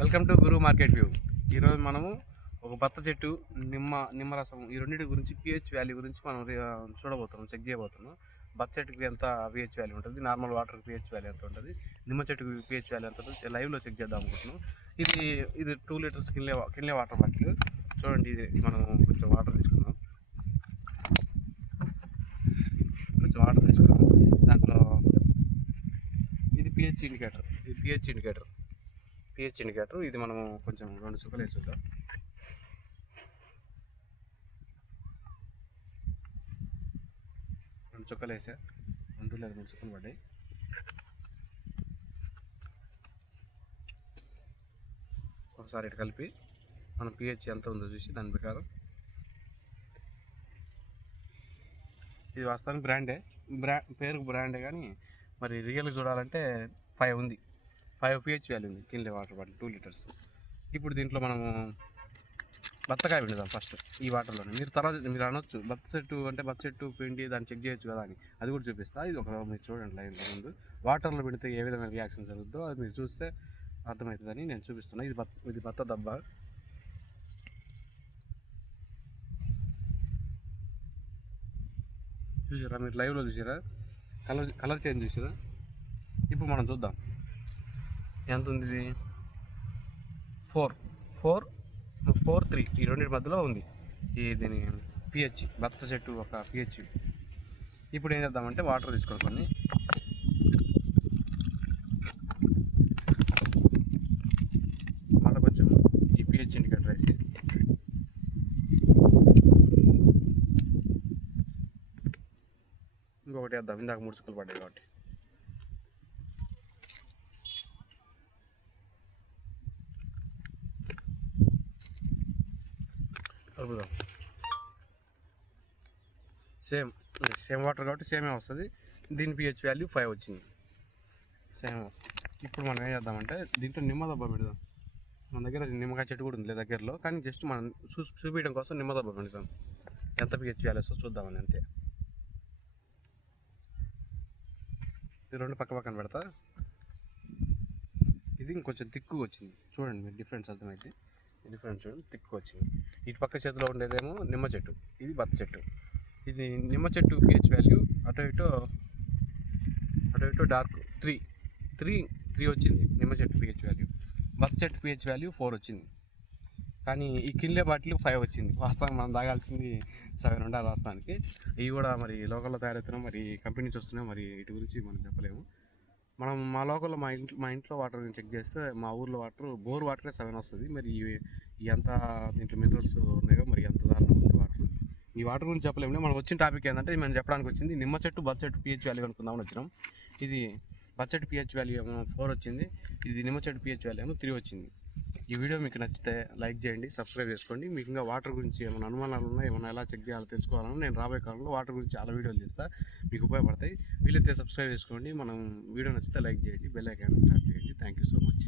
Welcome to Guru market view. ఈరోజు మనము ఒక బత్త చెట్టు, నిమ్మరసం ఈ రెండింటి గురించి పిహెచ్ వాల్యూ గురించి మనం చూడబోతున్నాం, చెక్ చేయబోతున్నాం. బత్త చెట్టుకి ఎంత పిహెచ్ వాల్యూ ఉంటుంది, నార్మల్ వాటర్కి పిహెచ్ వాల్యూ ఎంత ఉంటుంది, నిమ్మ చెట్టుకి పిహెచ్ వాల్యూ ఎంత ఉంటుంది, లైవ్లో చెక్ చేద్దాం అనుకుంటున్నాం. ఇది 2 లీటర్స్ కిన్లే వాటర్ బాటిల్. చూడండి, ఇది మనం కొంచెం వాటర్ తీసుకుందాం. దాంట్లో ఇది పిహెచ్ ఇండికేటర్. ఇది మనము కొంచెం 2 చుక్కలు వేసి చూద్దాం. రెండు చుక్కలు వేసా, 2 లేదా 3 చుక్కలు పడ్డాయి. ఒకసారి ఇటు కలిపి మనం పిహెచ్ ఎంత ఉందో చూసి దాని ప్రకారం. ఇది వాస్తవానికి పేరుకు బ్రాండే, కానీ మరి రియల్గా చూడాలంటే 5 ఉంది. 5 పిహెచ్ వాల్యూ ఉంది కిన్లే వాటర్ బాటిల్ 2 లీటర్స్. ఇప్పుడు దీంట్లో మనము బత్తకాయ పిండుదాం ఫస్ట్ ఈ వాటర్లోనే. మీరు అనొచ్చు బత్త చెట్టు పిండి దాన్ని చెక్ చేయొచ్చు కదా అని, అది కూడా చూపిస్తా. ఇది మీరు చూడండి లైన్లో ముందు వాటర్లో పిండితే ఏ విధమైన రియాక్షన్ జరుగుతుందో అది మీరు చూస్తే అర్థమవుతుందని నేను చూపిస్తున్నా. ఇది బత్త దబ్బ. చూసారా, మీరు లైవ్లో చూసారా, కలర్ చేంజ్ చూసారా. ఇప్పుడు మనం చూద్దాం ఎంత ఉంది. ఇది 4.3 ఈ రెండింటి మధ్యలో ఉంది దీని పిహెచ్, బత్త చెట్టు ఒక పిహెచ్. ఇప్పుడు ఏం చేద్దామంటే వాటర్ తీసుకోవాలి కొన్ని. మళ్ళీ కొంచెం ఈ పిహెచ్ ఇండికేటర్ వేసి ఇంకొకటి వేద్దాం. ఇందాక 3 చుక్కలు పడ్డాయి కాబట్టి కలుపుదాం. సేమ్ వాటర్ కాబట్టి సేమే వస్తుంది. దీని పిహెచ్ వాల్యూ 5 వచ్చింది సేమ్. ఇప్పుడు మనం ఏం చేద్దామంటే దీంట్లో నిమ్మ దబ్బ పెడదాం. మన దగ్గర నిమ్మకాయ చెట్టు కూడా ఉంది దగ్గరలో, కానీ జస్ట్ మనం చూపించడం కోసం నిమ్మ దబ్బ పెడతాం. ఎంత పిహెచ్ వాల్యూ వస్తుందో చూద్దామని అంతే. ఇది 2 పక్కన పెడతా. ఇది ఇంకొంచెం తిక్కుగా వచ్చింది చూడండి, మీరు డిఫరెన్స్ అర్థమైంది. డిఫరెన్స్ చూడండి, తిక్కుగా వచ్చింది. ఇటు పక్క చేతిలో ఉండేదేమో నిమ్మ చెట్టు, ఇది బత్త చెట్టు. ఇది నిమ్మ చెట్టు పిహెచ్ వాల్యూ అటు ఇటు డార్క్ 3 వచ్చింది నిమ్మ చెట్టు పిహెచ్ వాల్యూ. బత్త చెట్టు పిహెచ్ వాల్యూ 4 వచ్చింది. కానీ ఈ కిన్లే బాటిల్ 5 వచ్చింది. వాస్తవం మనం తాగాల్సింది 7 ఉండాలి వాస్తవానికి. ఇవి కూడా మరి లోకల్లో తయారవుతున్నాం, మరి కంపెనీ నుంచి వస్తున్నాం, మరి ఇటు గురించి మనం చెప్పలేము. మా లోకల్లో మా ఇంట్లో వాటర్ చెక్ చేస్తే మా ఊర్లో బోర్ వాటరే 7 వస్తుంది. మరి ఎంత దీంట్లో మినరల్స్ ఉన్నాయో మరి ఎంత దారుణం ఉంది వాటర్. ఈ వాటర్ గురించి చెప్పలేము. మనం వచ్చిన టాపిక్ ఏంటంటే మనం చెప్పడానికి వచ్చింది నిమ్మ చెట్టు బత్త చెట్టు పిహెచ్ వాల్యూ అనుకుందామని వచ్చినాం. ఇది బత్త చెట్టు పిహెచ్ వాల్యూ ఏమో 4 వచ్చింది, ఇది నిమ్మ చెట్టు పిహెచ్ వాల్యూ ఏమో 3 వచ్చింది. ఈ వీడియో మీకు నచ్చితే లైక్ చేయండి, సబ్స్క్రైబ్ చేసుకోండి. మీకు ఇంకా వాటర్ గురించి ఏమైనా అనుమానాలు ఉన్నాయి, ఏమైనా ఎలా చెక్ చేయాలో తెలుసుకోవాలని నేను రాబోయే కాలంలో వాటర్ గురించి చాలా వీడియోలు చేస్తా, మీకు ఉపయోగపడతాయి. వీలైతే సబ్స్క్రైబ్ చేసుకోండి. మనం వీడియో నచ్చితే లైక్ చేయండి, బెల్ ఐకాన్ ట్యాప్ చేయండి. Thank you so much.